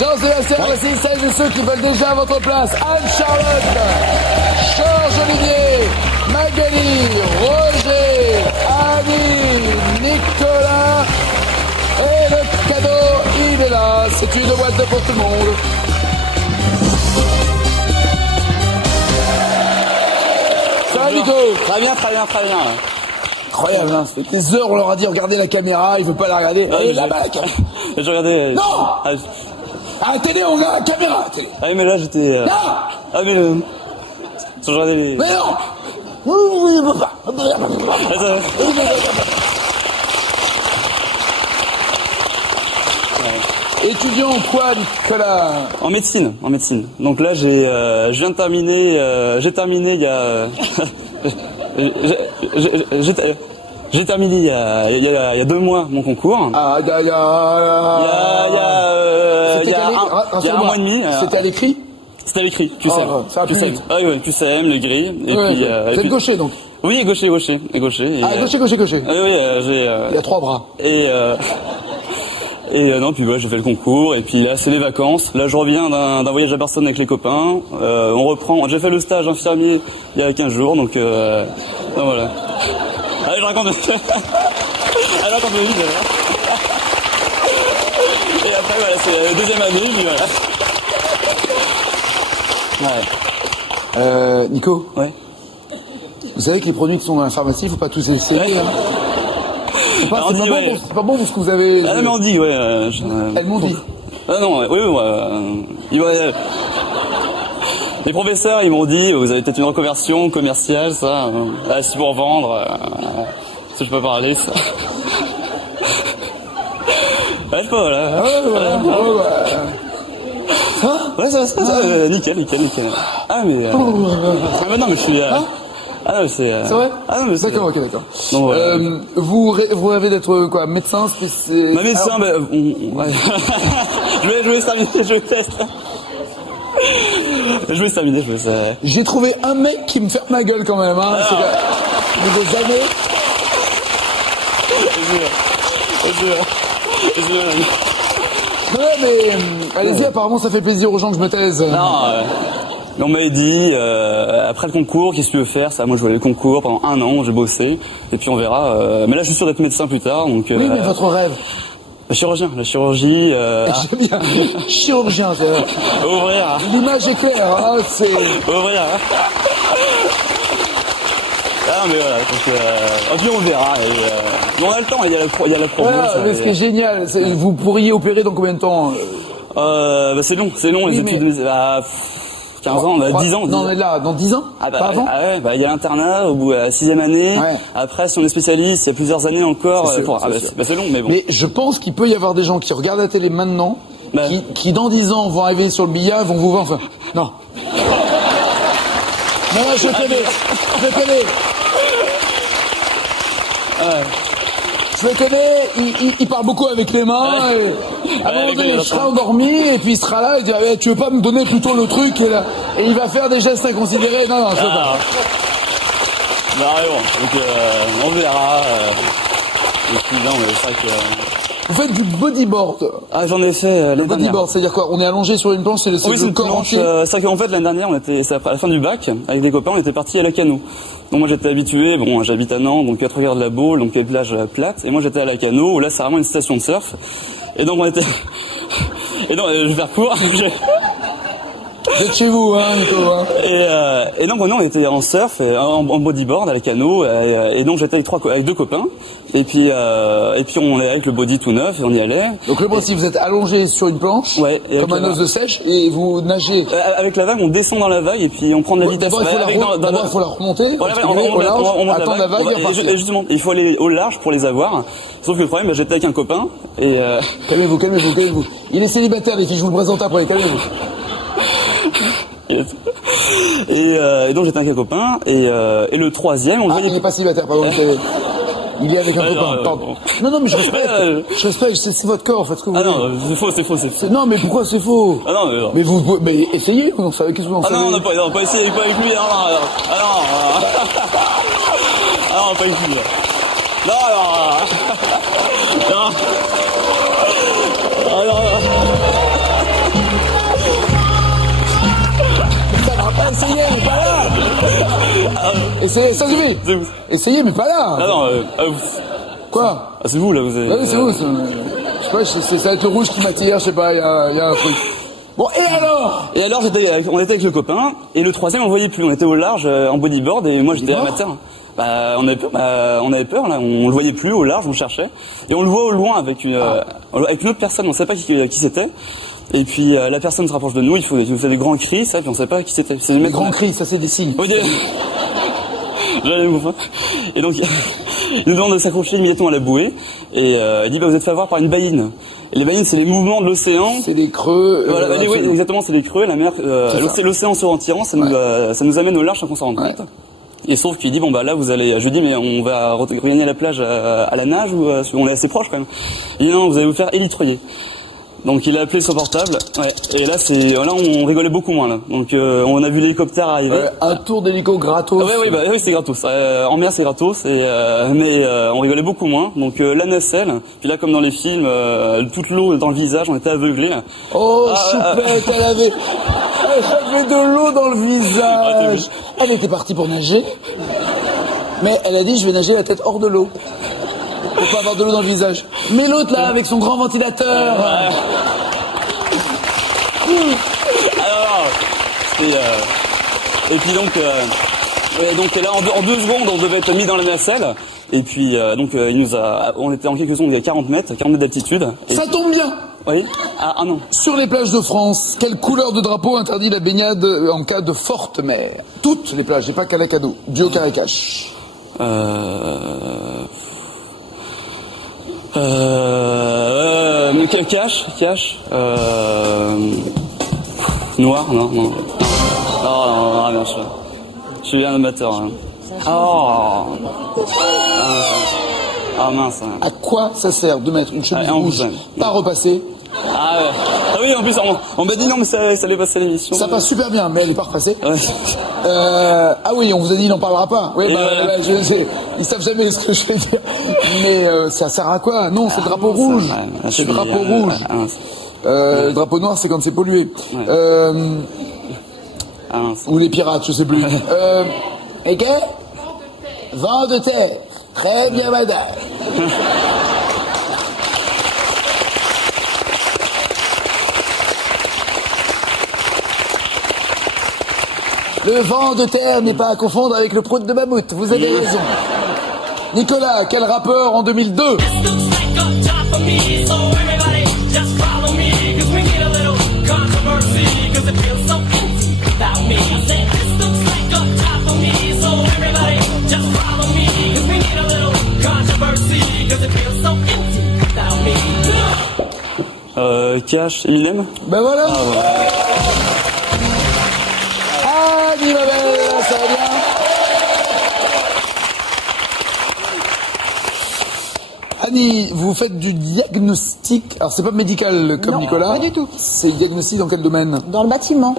Jean-Sébastien, voici celles et ceux qui veulent déjà votre place. Anne-Charlotte, Georges-Olivier, Magali, Roger, Annie, Nicolas. Et le cadeau, il est là. C'est une boîte de pour tout le monde. Ça va, Nico? Très bien, très bien, très bien. Incroyable, hein. Ça fait des heures, on leur a dit regardez la caméra, il veut pas la regarder. Ouais, là-bas la caméra. J'ai regardé. Non. Ah, À la télé, on regarde la caméra. Télé. ah oui, mais là j'étais. Non. Ah mais je regardais les. Mais non. Oui, il veut pas. Étudiant en quoi, Nicolas? En médecine, en médecine. Donc là je viens de terminer. J'ai terminé il y a. J'ai terminé il y a 2 mois mon concours. Ah, Il y a un mois et demi. C'était à l'écrit? C'était à l'écrit, tu sais. Ça va plus vite. Ah oui, tu sais, les grilles. Et Ouais, puis, vous êtes gaucher donc? Oui, gaucher. Et gaucher. Ah, gaucher. Ah oui, j'ai. Il a 3 bras. Non, puis voilà, j'ai fait le concours, et puis là, c'est les vacances. Là, je reviens d'un voyage à Barcelone avec les copains. On reprend. J'ai fait le stage infirmier il y a 15 jours, donc voilà. Allez, je raconte. Allez, raconte le vide. Et après, voilà, c'est la deuxième année, puis voilà. Ouais. Nico? Ouais. Vous savez que les produits qui sont dans la pharmacie, il ne faut pas tous les essayer. Ouais. Hein. C'est pas bon pour ce que vous avez. Ah, mais on dit, ouais. Elles m'ont dit. Ah non, les professeurs, ils m'ont dit, vous avez peut-être une reconversion commerciale, ça. C'est pour vendre. Si je peux parler, ça. Ouais, je sais pas, voilà. Ouais, ça, nickel. Ah, mais. Ah, mais non, mais je suis. Ah non, c'est vrai? Ah non, mais c'est. D'accord, ok, d'accord. Donc, voilà. Vous rêvez d'être quoi? Médecin spécialiste? Ma médecin, ouais. je vais terminer, je teste. Je vais terminer. J'ai trouvé un mec qui me ferme la gueule quand même, hein. C'est des années. Non, mais allez-y, apparemment ça fait plaisir aux gens que je me taise. Non, on m'avait dit, après le concours, qu'est-ce que tu veux faire? Ça, moi je voulais le concours pendant 1 an, j'ai bossé, et puis on verra. Mais là je suis sûr d'être médecin plus tard, donc. Oui, mais votre rêve? La chirurgie. J'aime bien. Chirurgien, c'est. Ouvrir. L'image est claire, hein, c'est. Ouvrir. Ah, mais voilà, donc, puis on verra. Mais on a le temps, il y a la promo. Voilà, mais ce qui est génial, vous pourriez opérer dans combien de temps? C'est long, les études. 15 ans, 10 ans. Non, mais là, dans 10 ans? Pas avant? Il y a l'internat au bout de la 6e année. Ouais. Après, si on est spécialiste, il y a plusieurs années encore. C'est long, mais bon. Mais je pense qu'il peut y avoir des gens qui regardent la télé maintenant, qui dans 10 ans vont arriver sur le billard, vont vous voir. Enfin, non. Non, je connais. Je le connais, il parle beaucoup avec les mains. À un moment donné, il sera endormi et puis il sera là et il dit ah, tu veux pas me donner plutôt le truc et il va faire des gestes inconsidérés. Non, je veux pas. Bah bon, donc on verra. Et puis non, mais c'est vrai que. Vous faites du bodyboard. Ah, j'en ai fait le bodyboard, c'est-à-dire quoi? On est allongé sur une planche, c'est le corps entier. C'est qu'en fait l'année dernière, c'est à la fin du bac, avec des copains, on était partis à Lacano. Donc moi j'étais habitué, j'habite à Nantes, donc 4 rivières de la Baule, donc plage plate, et moi j'étais à Lacano, où là c'est vraiment une station de surf. Et donc on était. Et donc je vais faire court. Vous êtes chez vous, hein, Nico, hein. Et donc on était en surf, en bodyboard à Lacano, et donc j'étais avec 2 copains, et puis on est avec le body tout neuf, et on y allait. Donc le principe, vous êtes allongé sur une planche, comme un os de sèche, et vous nagez. Avec la vague, on descend dans la vague, et puis on prend de la vitesse. D'abord il faut la remonter, on monte attendre la vague, et justement, il faut aller au large pour les avoir. Sauf que le problème, j'étais avec un copain, et Calmez-vous. Il est célibataire, les filles, je vous le présente après, calmez-vous. Et donc j'étais avec un copain, et le troisième, il n'est pas célibataire, pardon. Il est avec un copain, pardon. Non, mais je respecte, c'est votre corps, faites ce que vous voulez. Ah non, c'est faux. Non, mais pourquoi c'est faux? Ah non, mais mais essayez, vous en savez, qu'est-ce que vous en savez? Ah non, on n'a pas essayé, pas avec lui, non. Ah non, pas avec lui. Non. Essayez, ça suffit. Essayez, mais pas là. Ah non, Quoi? c'est vous là, vous avez. Oui, c'est vous. Je sais pas, ça va être le rouge qui m'attire, je sais pas, il y a un truc. Bon, et alors? Et alors, on était avec le copain, et le troisième, on voyait plus. On était au large, en bodyboard, et moi j'étais amateur. Bah, on avait peur, là. On le voyait plus au large, on cherchait. Et on le voit au loin avec une autre personne, on sait pas qui c'était. Et puis, la personne se rapproche de nous, il fait des grands cris, ça, puis on sait pas qui c'était. Des grands cris, ça c'est des signes. Oui, et donc, il nous demande de s'accrocher immédiatement à la bouée, et il dit, bah, vous êtes fait avoir par une baïne. Et les baïnes, c'est les mouvements de l'océan. C'est des creux. Voilà, oui, exactement, c'est des creux. La mer, l'océan se rentirant, ça nous amène au large sans qu'on s'en rende compte. Et sauf qu'il dit, bon, bah là, vous allez, je dis, mais on va regagner la plage à la nage, ou on est assez proche quand même. Il dit, non, vous allez vous faire élitreiller. Donc il a appelé son portable, et là on rigolait beaucoup moins là. Donc on a vu l'hélicoptère arriver. Un tour d'hélico gratos. Oui, c'est gratos. En mer c'est gratos, mais on rigolait beaucoup moins. Donc la nacelle, puis là comme dans les films, toute l'eau dans le visage, on était aveuglés. Oh choupette, elle avait de l'eau dans le visage. Elle était partie pour nager, mais elle a dit je vais nager la tête hors de l'eau. Pour pas avoir de l'eau dans le visage. Mais l'autre là, avec son grand ventilateur. Et puis donc là en 2 secondes on devait être mis dans la nacelle. Et puis on était en quelques secondes à 40 mètres d'altitude. Ça tombe bien. Oui. Ah non. Sur les plages de France, quelle couleur de drapeau interdit la baignade en cas de forte mer? Toutes les plages, j'ai pas Calacado. Dio Caracache. Cash. Noir, non, je suis un amateur. Hein. Mince. À quoi ça sert de mettre une chemise rouge, pas repassée? Ah oui, en plus, on m'a dit non, mais ça allait passer l'émission. Ça passe super bien, mais elle est pas repassée. Ouais. Ah oui, on vous a dit, il n'en parlera pas. Oui, ils savent jamais ce que je vais dire. Mais ça sert à quoi? Non, c'est le drapeau rouge. C'est le drapeau rouge. Le drapeau noir, c'est quand c'est pollué. Ou les pirates, je sais plus. Et que? Vent de terre. Très bien, madame. Le vent de terre n'est pas à confondre avec le prout de mammouth, vous avez raison. Nicolas, quel rappeur en 2002? Cash, Eminem? Ben voilà. Annie, ma belle, ça va bien? Annie, vous faites du diagnostic. Alors, c'est pas médical comme non, Nicolas. Pas du tout. C'est diagnostic dans quel domaine? Dans le bâtiment.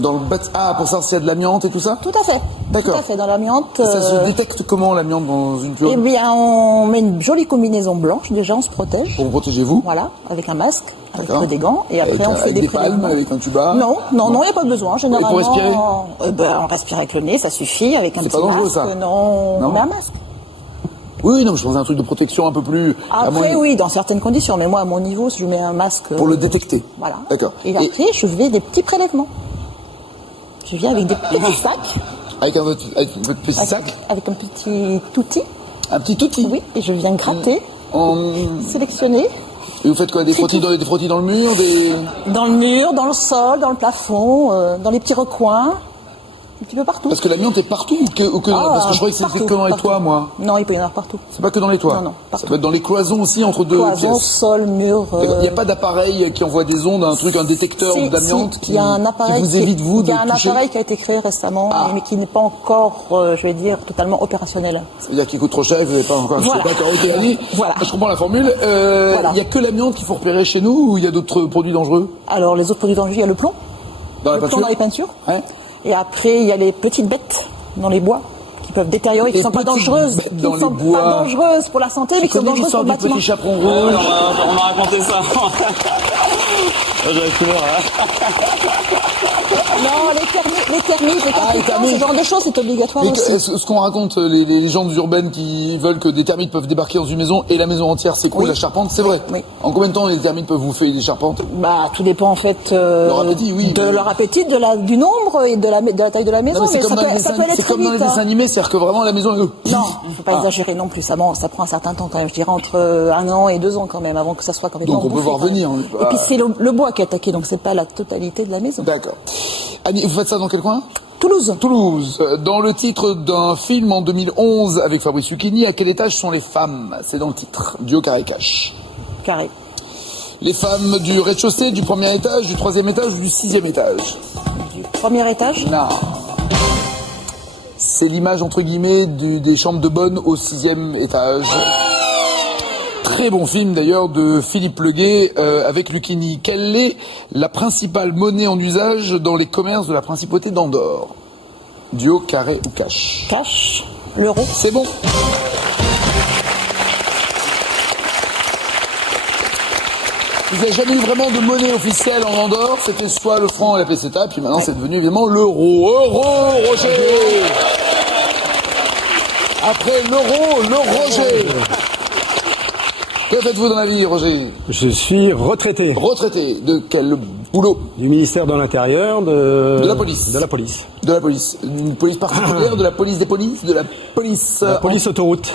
Pour savoir s'il y a de l'amiante et tout ça? Tout à fait. D'accord. Tout à fait, dans l'amiante. Ça se détecte comment l'amiante dans une purée? Eh bien, on met une jolie combinaison blanche, déjà, on se protège. Pour vous protéger-vous? Voilà, avec un masque, avec des gants, et après on fait des palmes, avec un tuba? Non, il n'y a pas besoin, généralement. Et pour respirer? On respire avec le nez, ça suffit, avec un petit pas dangereux, masque. ça? Non, on met un masque. Oui, non, je pensais un truc de protection un peu plus... Après, oui, dans certaines conditions, mais moi, à mon niveau, si je mets un masque... Pour le détecter? Voilà. D'accord. Et après, je fais des petits prélèvements. Je viens avec des petits sacs. Avec votre petit sac? Avec un petit outil. Un petit outil? Oui, et je viens gratter, sélectionner. Et vous faites quoi? Des frottis dans le mur? Dans le mur, dans le sol, dans le plafond, dans les petits recoins, un petit peu partout. Parce que l'amiante est partout parce que je croyais que c'était que dans les toits, moi. Non, il peut y en avoir partout. C'est pas que dans les toits? Non, partout. Ça peut être dans les cloisons aussi, entre deux pièces? Cloisons, sol, mur... Il n'y a pas d'appareil qui envoie des ondes, un détecteur d'amiante qui vous évite, vous, de toucher? Il y a un appareil qui a été créé récemment, mais qui n'est pas encore, je vais dire, totalement opérationnel. Ça veut dire qu'il coûte trop cher, vous n'avez pas encore... Voilà. D'accord, ok, Annie. Voilà. Je comprends la formule. Il n'y a que l'amiante qu'il faut repérer chez nous, ou il y a d'autres produits dangereux? Alors, les autres produits dangereux, il y a le plomb. Le plomb dans les peintures. Ouais. Et après, il y a les petites bêtes dans les bois qui peuvent détériorer, qui ne sont pas dangereuses, pour la santé, mais qui sont dangereuses pour le bâtiment. Petit chaperon rouge. On m'a raconté ça. J'avais couleur. Non, les termites, ce genre de choses, c'est obligatoire aussi. Ce qu'on raconte, les légendes urbaines qui veulent que des termites peuvent débarquer dans une maison et la maison entière s'écroule, la charpente, c'est vrai. Oui. En combien de temps les termites peuvent bouffer des charpentes? Bah, tout dépend en fait leur appétit, du nombre et de la taille de la maison. C'est comme dans les dessins animés, c'est-à-dire que vraiment la maison est... Non, il ne faut pas exagérer non plus, ça prend un certain temps quand même, je dirais entre 1 an et 2 ans quand même, avant que ça soit complètement donc on peut voir venir. Et puis c'est le bois qui est attaqué, donc c'est pas la totalité de la maison. D'accord. Annie, vous faites ça dans quel coin? Toulouse. Toulouse. Dans le titre d'un film en 2011 avec Fabrice Lucchini, à quel étage sont les femmes? C'est dans le titre. Duo carré cash. Carré. Les femmes du rez-de-chaussée, du premier étage, du troisième étage ou du sixième étage? Du premier étage? Non. C'est l'image entre guillemets des chambres de bonne au 6e étage. Très bon film d'ailleurs de Philippe Leguet avec Lucchini. Quelle est la principale monnaie en usage dans les commerces de la principauté d'Andorre? Duo, carré ou cash? Cash. L'euro. C'est bon. Vous n'avez jamais eu vraiment de monnaie officielle en Andorre, c'était soit le franc et la peseta, puis maintenant c'est devenu évidemment l'euro. Euro, Roger. Après l'euro, le Roger. Que faites-vous dans la vie, Roger? Je suis retraité. Retraité de quel boulot? Du ministère de l'Intérieur, de la police. De la police. De la police. Une police particulière, de la police des polices, de la police... La police autoroute.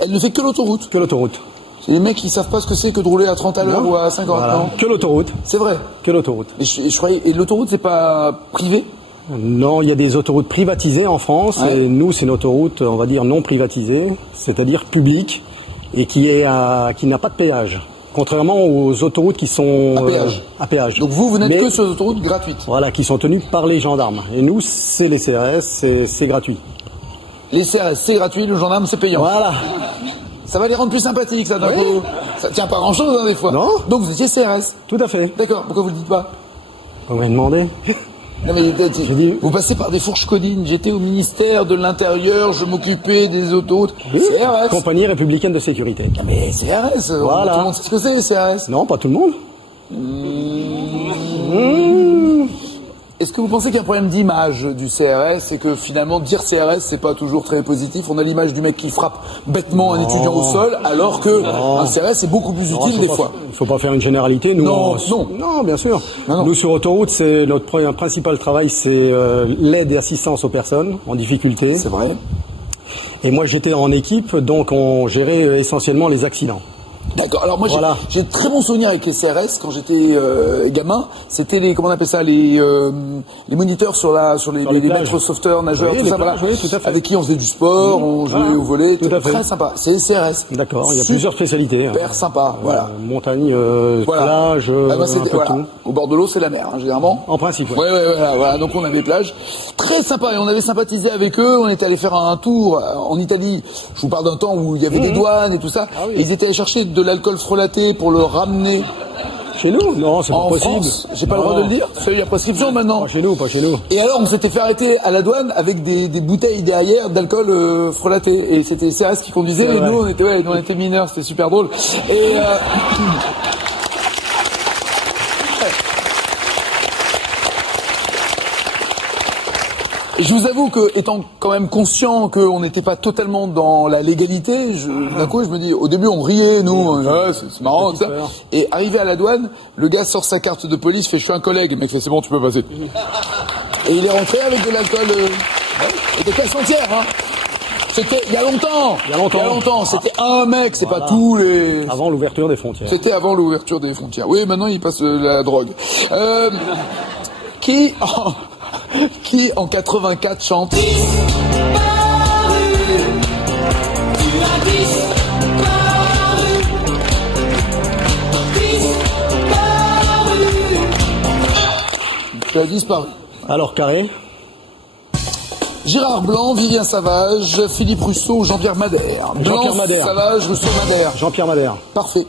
Elle ne fait que l'autoroute? Que l'autoroute. C'est les mecs qui savent pas ce que c'est que de rouler à 30 à l'heure ou à 50, voilà. Non? Que l'autoroute. C'est vrai? Que l'autoroute. Et je croyais... Et l'autoroute, c'est pas privé? Non, il y a des autoroutes privatisées en France, et nous, c'est une autoroute, on va dire, non privatisée, c'est-à-dire publique, et qui n'a pas de péage. Contrairement aux autoroutes qui sont à péage. Donc vous n'êtes que sur les autoroutes gratuites? Voilà, qui sont tenues par les gendarmes. Et nous, c'est les CRS, c'est gratuit. Les CRS, c'est gratuit, le gendarme, c'est payant. Voilà. Ça va les rendre plus sympathiques, ça, d'un coup. Ça tient pas grand-chose, hein, des fois. Non. Donc vous étiez CRS? Tout à fait. D'accord, pourquoi vous le dites pas? Vous m'avez demandé. Non, mais vous passez par des fourches codines. J'étais au ministère de l'Intérieur, je m'occupais des autoroutes. Oui. CRS. Compagnie républicaine de sécurité. Non, mais CRS, voilà. Tout le monde sait ce que c'est, les CRS. Non, pas tout le monde. Est-ce que vous pensez qu'il y a un problème d'image du CRS et que finalement dire CRS c'est pas toujours très positif? On a l'image du mec qui frappe bêtement un étudiant au sol alors que un CRS est beaucoup plus utile des fois. Il ne faut pas faire une généralité. Nous, non, bien sûr. Non. Nous sur autoroute, c'est notre principal travail, c'est l'aide et assistance aux personnes en difficulté. C'est vrai. Et moi j'étais en équipe, donc on gérait essentiellement les accidents. D'accord. Alors moi j'ai de très bons souvenirs avec les CRS quand j'étais gamin. C'était les comment on appelle ça les moniteurs sur les maîtres sauveteurs, nageurs, tout ça voilà. Oui, tout à fait. Avec qui on faisait du sport, on jouait au volley, tout très sympa. C'est les CRS. D'accord. Il y a plusieurs spécialités. Super sympa. Voilà. Montagne, plage, tout. Au bord de l'eau c'est la mer généralement. En principe. Ouais, voilà. Donc on avait plage. Très sympa et on avait sympathisé avec eux. On était allé faire un tour en Italie. Je vous parle d'un temps où il y avait des douanes et tout ça. Ah, oui. Et ils étaient allés chercher de l'alcool frelaté pour le ramener. Chez nous? Non, c'est pas possible. J'ai pas le droit de le dire. Il y a prescription maintenant. Pas chez nous. Et alors, on s'était fait arrêter à la douane avec des bouteilles derrière d'alcool frelaté. Et c'était CRS qui conduisait. Et nous, on était mineurs. C'était super drôle. Et je vous avoue que, étant quand même conscient qu'on n'était pas totalement dans la légalité, d'un coup, je me dis, au début, on riait, nous, c'est marrant, tout ça. Et arrivé à la douane, le gars sort sa carte de police, fait, je suis un collègue, le mec fait, c'est bon, tu peux passer. Et il est rentré avec de l'alcool, et des caisses entières, hein. C'était il y a longtemps. C'était un mec, c'est pas tous les... Avant l'ouverture des frontières. C'était avant l'ouverture des frontières. Oui, maintenant, il passe la drogue. Qui en 84 chante Tu as disparu. Alors, carré. Gérard Blanc, Vivien Savage, Philippe Rousseau, Jean-Pierre Madère. Jean-Pierre Madère. Savage, Rousseau, Madère. Jean-Pierre Madère. Parfait.